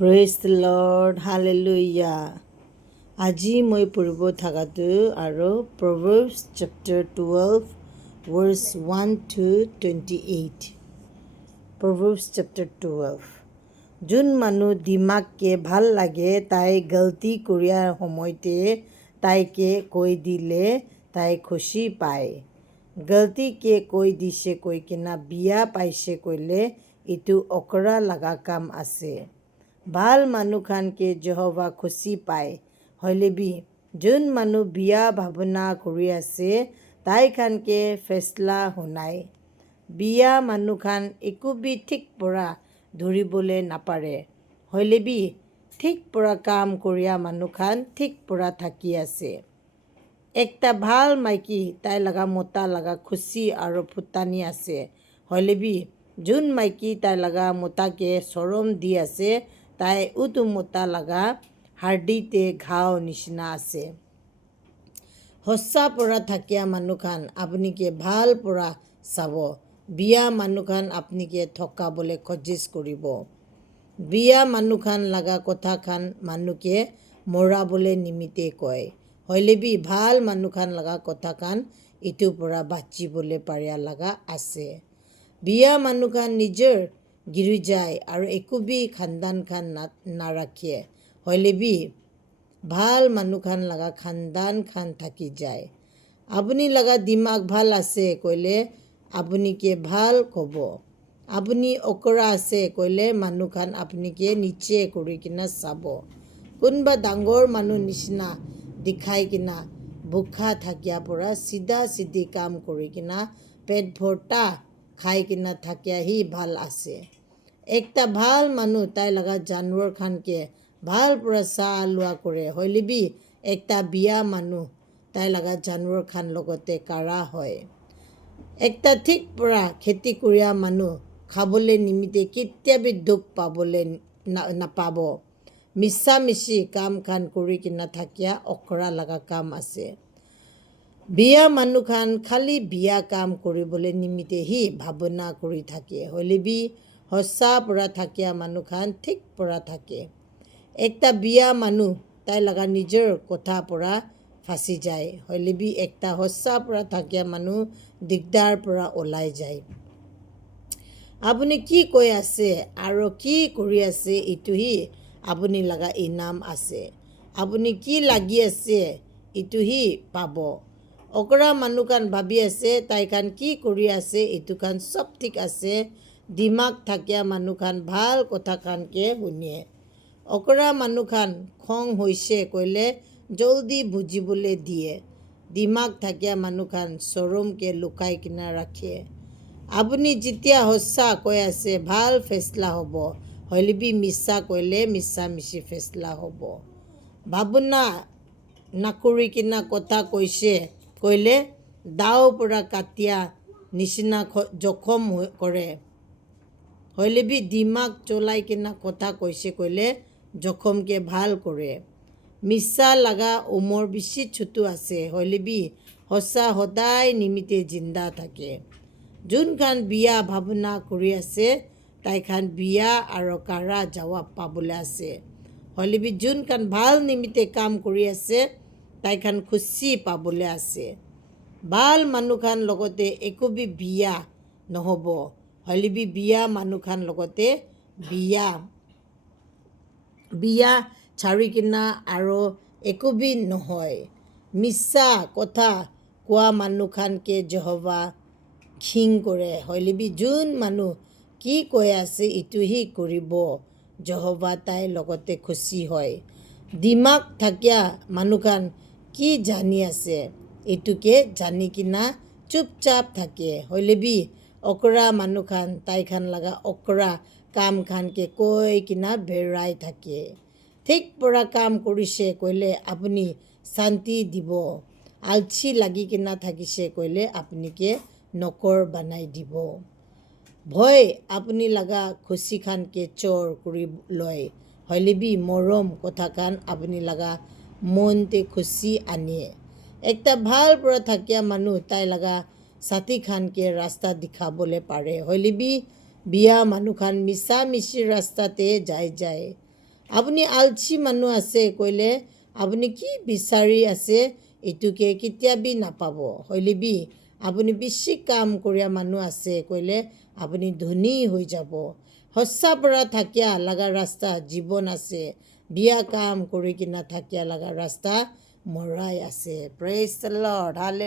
Praise the Lord, Hallelujah. আজি মই পঢ়িব থাকাটো আৰু Proverbs chapter 12 verse 1 to 28. Proverbs chapter 12. যোন মানুহ দিমাগকে ভাল লাগে তাই গলতি কৰিয়াৰ সময়তে তাইকে কৈ দিলে তাই খুশি পায়। গলতিকে কৈ দিছে কৈ কিনা বিয়া পাইছে কৈলে ইটো অকৰা লগা কাম আছে। ভাল মানুহ খানকে যহোৱা খুশি পায় হলেবি যোন মানুহ বিয়া ভাৱনা কৰি আছে তাই খানকে ফেচলা শুনাই। বিয়া মানুহ খান একোবি ঠিক পৰা ধৰিবলৈ নাপাৰে হলেবি ঠিক পৰা কাম কৰিয়া মানুহ খান ঠিক পৰা থাকি আছে। একটা ভাল মাইকী তাই লগা মতা লগা খুশি আৰু ফুটানি আছে হলেবি যোন মাইকী তাই লগা মতাকে চৰম দি আছে তাই উটো মতা লগা হাৰ্ডিতে ঘাও নিচিনা আছে। সঁচা পৰা থাকিয়া মানুহ খান আপুনিকে ভাল পৰা চাব। বিয়া মানুহ খান আপুনিকে ঠকাবলৈ খজিজ কৰিব। বিয়া মানুহ খান লগা কথা খান মানুহকে মৰাবলৈ নিমিতে কয় হলেবি ভাল মানুহ খান লগা কথা খান ইটো পৰা বাচিবলৈ পাৰিয়া লগা আছে। বিয়া মানুহ খান নিজৰ গিৰি যায় আৰু একোবি খানদান খান নাৰাখে হলেবি ভাল মানুহ খান লগা খানদান খান থাকি যায়। আপুনি লগা দিমাগ ভাল আছে কৈলে আপুনিকে ভাল ক'ব। আপুনি অকৰা আছে কৈলে মানুহ খান আপুনিকে নিচে কৰি কিনা চাব। কোনোবা ডাঙৰ মানুহ নিচিনা দেখাই কিনা ভোকা থাকিয়া পৰা চিধা চিধি কাম কৰি কিনা পেট ভৰ্তা খাই কিনা থাকিয়াহি ভাল আছে। একটা ভাল মানুহ তাই লগা জানুৱাৰ খানকে ভাল পৰা চাহ লোৱা কৰে হলেবি একটা বিয়া মানুহ তাই লগা জানুৱাৰ খান লগতে কাৰা হয়। একটা ঠিক পৰা খেতি কৰিয়া মানুহ খাবলৈ নিমিতে কেতিয়াবি দুখ পাবলৈ নাপাব। মিছা মিছি কাম খান কৰি কিনা থাকিয়া অকৰা লগা কাম আছে। বিয়া মানুহ খান খালি বিয়া কাম কৰিবলৈ নিমিতেহি ভাৱনা কৰি থাকে হলেবি সঁচা পৰা থাকিয়া মানুহ খান ঠিক পৰা থাকে। একটা বিয়া মানুহ তাই লগা নিজৰ কথা পৰা ফাঁচি যায় হলেবি একটা সঁচা পৰা থাকিয়া মানুহ দিগদাৰ পৰা ওলাই যায়। আপুনি কি কৈ আছে আৰু কি কৰি আছে ইটোহি আপুনি লগা ইনাম আছে। আপুনি কি লাগি আছে ইটোহি পাব। অকৰা মানুহ খান ভাবি আছে তাই খান কি কৰি আছে ইটো খান চব ঠিক আছে। দিমাগ থাকিয়া মানুহ খান ভাল কথা খানকে শুনিয়ে। অকৰা মানুহ খান খং হৈছে কৈলে জলদি বুজিবলৈ দিয়ে। দিমাগ থাকিয়া মানুহ খান চৰমকে লুকাই কিনা ৰাখে। আপুনি যেতিয়া সঁচা কৈ আছে ভাল ফেচলা হ'ব হলেবি মিছা কৈলে মিছা মিছি ফেচলা হ'ব। ভাৱনা নকৰি কিনা কথা কৈছে কৈলে দাও পৰা কাটিয়া নিচিনা জখম কৰে হলেবি দিমাগ চলাই কিনা কথা কৈছে কৈলে জখমকে ভাল কৰে। মিছা লগা উমৰ বেছি ছুটু আছে হলেবি সঁচা সদায় নিমিতে জিন্দা থাকে। যোন খান বিয়া ভাৱনা কৰি আছে তাই খান বিয়া আৰু কাৰা জবাব পাবলৈ আছে হলেবি যোন খান ভাল নিমিতে কাম কৰি আছে তাই খান খুচি পাবলৈ আছে। ভাল মানুহ খান লগতে একোবি বিয়া নহ'ব হলেবি বিয়া মানুহ খান লগতে বিয়া চাৰি কিনা আৰু একোবি নহয়। মিছা কথা কোৱা মানুহ খানকে যহোৱা ঘিং কৰে হলেবি যোন মানুহ কি কৈ আছে ইটোহি কৰিব যহোৱা তাই লগতে খুচি হয়। দিমাগ থাকিয়া মানুহ খান কি জানি আছে এইটোকে জানি কিনা চুপচাপ থাকে হলেবি অকৰা মানুহ খান তাই খান লগা অকৰা কাম খানকে কৈ কিনা বেৰাই থাকে। ঠিক পৰা কাম কৰিছে কৈলে আপুনি শান্তি দিব। আলচি লাগি কিনা থাকিছে কৈলে আপুনিকে নকৰ বনাই দিব। ভয় আপুনি লগা খুচি খানকে চোৰ কৰি লয় হলেবি মৰম কথা খান আপুনি লগা মনতে খুচি আনিয়ে। একটা ভাল পৰা থাকিয়া মানুহ তাই লগা ছাতি খানকে ৰাস্তা দেখাবলৈ পাৰে হলেবি বিয়া মানুহ খান মিছা মিছি ৰাস্তাতে যায়। আপুনি আলচি মানুহ আছে কইলে আপুনি কি বিচাৰি আছে এইটোকে কেতিয়াবি নাপাব হলিবি আপুনি বেছি কাম কৰা মানুহ আছে কইলে আপুনি ধনী হৈ যাব সঁচা পৰা থাকিয়া লগা ৰাস্তা জীৱন আছে বিয়া কাম কৰি কিনা থাকিয়া লগা ৰাস্তা মৰাই আছে প্ৰেইজ দ্য লৰ্ড হালেলুয়া